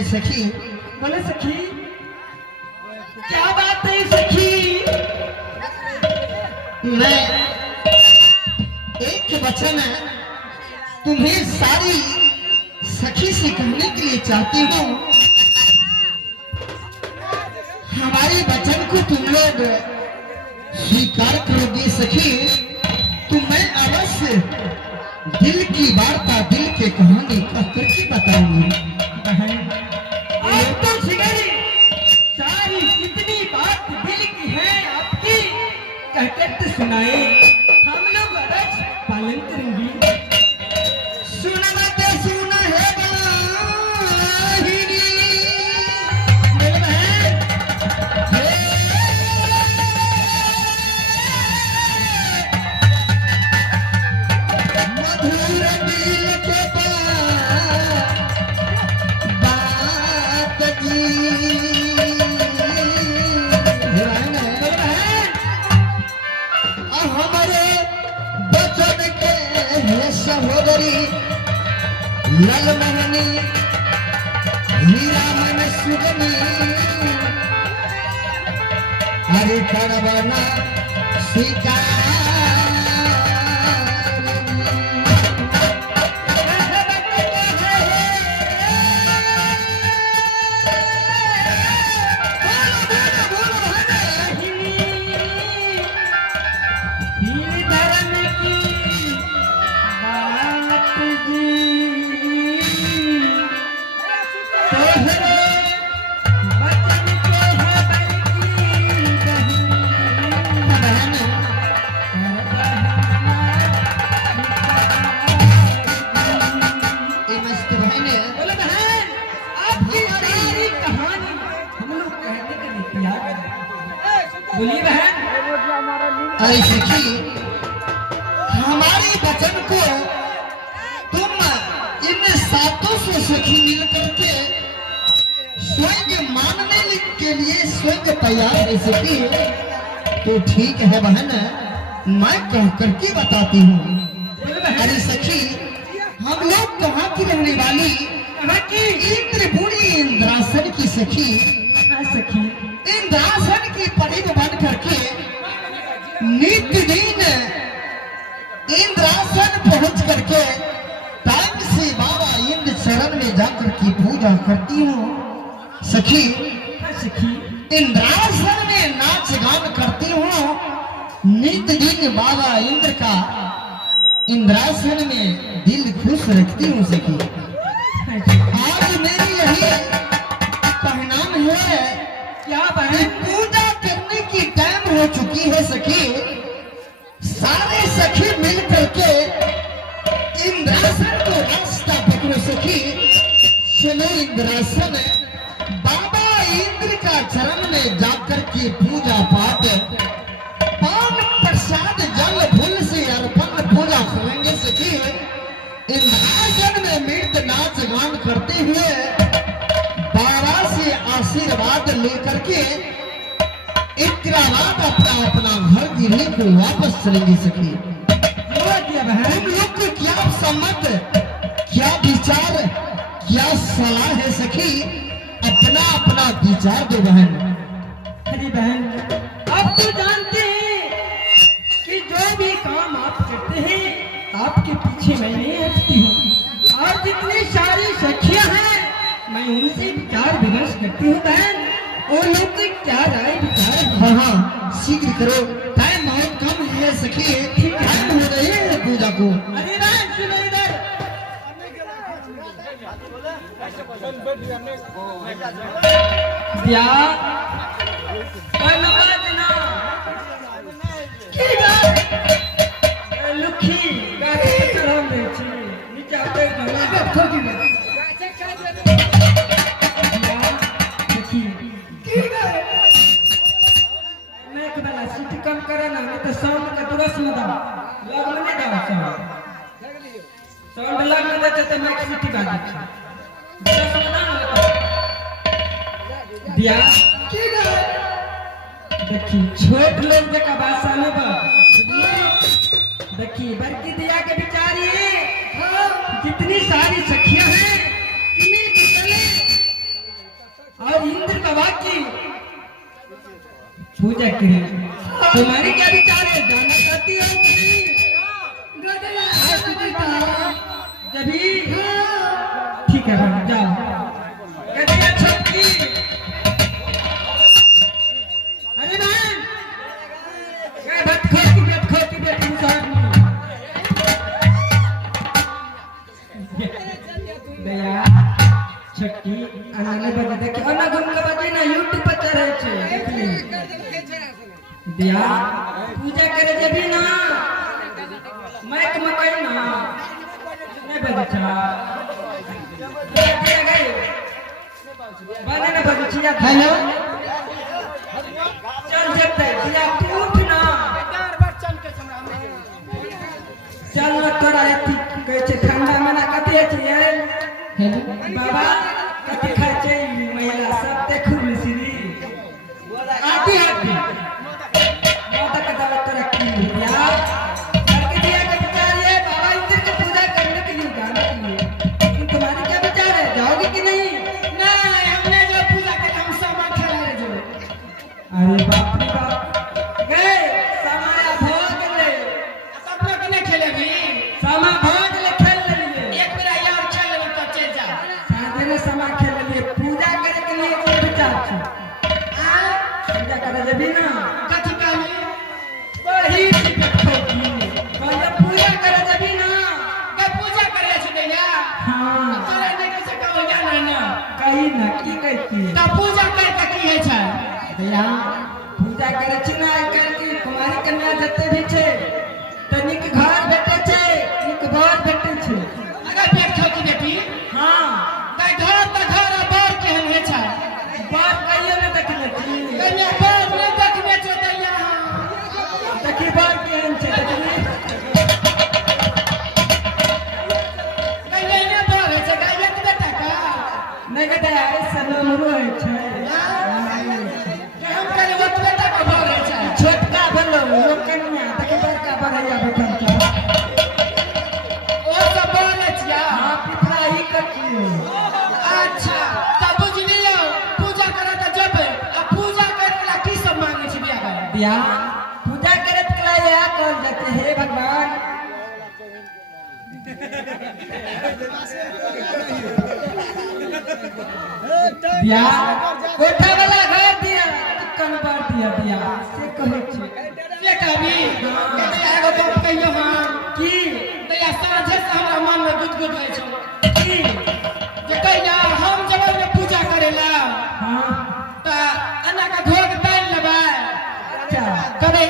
अरे सखी, बोले सखी, क्या बात है सखी? मैं एक वचन तुम्हें सारी सखी से कहने के लिए चाहती हूँ। हमारे वचन को तुम लोग स्वीकार करोगे सखी, तो मैं अवश्य दिल की वार्ता, दिल की कहानी कह करके बताऊंगी। आप तो शिकारी सारी जितनी बात दिल की है आपकी कहकर तो सुनाए, हम लोग अवश्य पालन करेंगे। सुन मत सुन है बाहिनी, मेरे बहन मधुर दिल के बात जी। हमारे बचन के सहोदरी ललमोहनी हीरा मन सुगनी, अरे करवना स्वीकार। बोलिए बहन। अरे सखी, हमारे वचन को तुम इन सातों से सखी मिल करके स्वयं मानने के लिए स्वयं तैयार है सखी, तो ठीक है बहन, मैं कह करके बताती हूँ। अरे सखी, हम लोग कहाँ की रहने वाली? इंद्रपुरी इंद्रासन की सखी। सखी इंद्रासन की परिव बन करके नित्य दिन इंद्रासन पहुंच करके टाइम से बाबा इंद्र शरण में जाकर की पूजा करती हूँ सखी। सखी इंद्रासन में नाच गान करती हूँ नित्य दिन बाबा इंद्र का इंद्रासन में दिल खुश रखती हूँ सखी। आज मेरी यही परिणाम है, क्या बहन? पूजा करने की टाइम हो चुकी है सखी। सारे सखी मिल करके इंद्रासन को रास्ता पकड़ो सखी, चलो इंद्रासन बाबा इंद्र का चरण में जाकर के पूजा पाठ, पान प्रसाद जल फूल से अर्पण पूजा करेंगे सखी। इंद्रासन में मृत नाच गान करते हुए बाबा से आशीर्वाद लेकर के इकरार अपना अपना घर गिरने को वापस चलेंगे सखी। तुम लोग को क्या सम्मत, क्या विचार, क्या सलाह है सखी? अपना अपना विचार दो बहन। अरे बहन, आप तो जानते हैं कि जो भी काम आप करते हैं आपके पीछे मैं नहीं हटती हूँ, और जितनी सारी सखियां हैं मैं उनसे विचार विमर्श करती हूँ बहन। और लोग की क्या राय विचार है? हाँ हाँ, शीघ्र करो, टाइम बहुत कम है सखी, टाइम हो रही है पूजा को। अरे बहन सुनो इधर, कम करा ना, नहीं तो साउंड का दुरुस्त में दाओ, लग में नहीं दाओ साउंड लग में देते तो मैं किसी की बात है दुरुस्त में ना होता दिया की गा देखी छोट लोग का भाषा में बा देखी बड़की दिया के बिचारी जितनी सारी सखियां हैं मिल के चले बाबा की पूजा करें। तुम्हारे क्या विचार है, जाना चाहती हो कि जभी? ठीक है बहन, जाओ। गदया छटकी। अरे बहन, बैठ खोती बैठ इंसान दया छटकी आने बजे देखिए और ना घूम के बजे ना यूट्यूब पर चढ़े छे दिया पूजा करे जभी ना मैक मकई ना नहीं बजे छा दिया गई बने ना बजे छिया। हेलो चल जते दिया तू उठ ना चल ना तोरा एती कहै छै ठंडा में ना कते छिए हेलो बाबा कते खाइ छै महिला सब देखू मिसरी आती आती माता का दावत तोरा की दिया करके दिया के विचार है बाबा इंद्र की पूजा करने के लिए गाने के लिए कि तुम्हारी क्या विचार है, जाओगे कि नहीं? नहीं, हमने जो पूजा के हम सामा खेला जो। अरे बाप रे बाप गए समय भोग ले सब लोग नहीं खेले भी। समय भोग ले खेल लिए एक मेरा यार खेल ले तो चल जा। साधे ने समय खेल लिए पूजा करे के लिए कोई विचार छै हाँ? पूजा करे जभी ना कथी कहली? वही कहले पूजा करे जभी ना के पूजा करे छै दैया। हाँ तोरे नहीं किसे कहल जाना है ना। कही ना की कहती तो पूजा कर के की है छै? भैया पूजा करे छी ना आइ काल्हि की कुमारी कन्या जते भी छै तनिक घर भेटे छै नीक बर भेटे छै। अगर पेट खा की बेटी हाँ नहीं घर तो घर और बाहर केहन है छै? बात कहियो ने देखले छी कन्या बाहर नहीं देखने छै दैया। देखी बार केहन छै देखली कन्या ने बाहर है छै गाय के बेटा का। नहीं बेटा ऐसा नमरो है छै हम करे वो बेटा का बाहर है छै। छोटका भेलो लोग कन्या देखी बड़का बढ़ैया बैठल छै। ओ सब बाहर है छिया। हाँ पिपरा ही कटियो अच्छा तब बुझ लियो पूजा करे त जब आ पूजा करे ला की सब मांगे छी बिया में? दिया पूजा करे के लिए या कहल जाते हे भगवान दिया कोठा वाला घर दिया चिकन बार दिया से कहे छी ये कहबी दैया एगो बात कहियो हां की दैया साँझे से हमरा मन में गुदगुद होय छै की जे कहिया हम जब में पूजा करे ला हाँ त अन्ना का घोग दाल लेबै अच्छा करे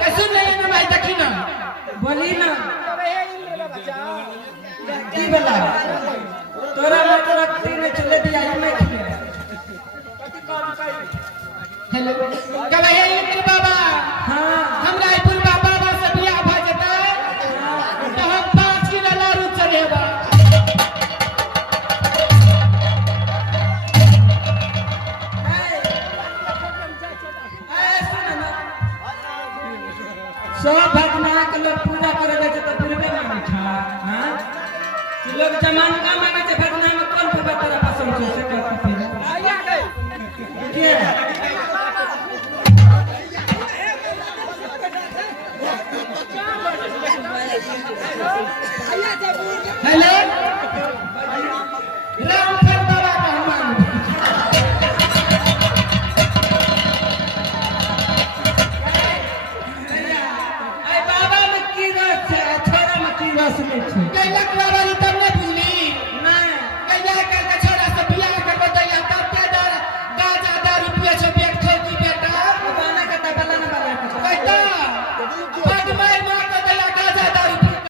कैसे नहीं ना भाई देखी ना बोली ना की बोला तोरा मत रखती ने चले दिया ही मैं खिले हेलो कबे हे इंद्र बाबा हाँ हमरा इपुर बाबा से बियाह भ जेतै त हम 5 किलो लारू चढ़ेबा। सब भगना के लोग पूजा करे ले त पूर्वे माने छा हां ई लोग जमान का माने छै भगना में कौन पूजा तोरा पसंद छै से कहती फिर आया गई के हेलो रामफल बाबा का हनुमान आई बाबा में की रस छै छोरा में की रस नहीं छै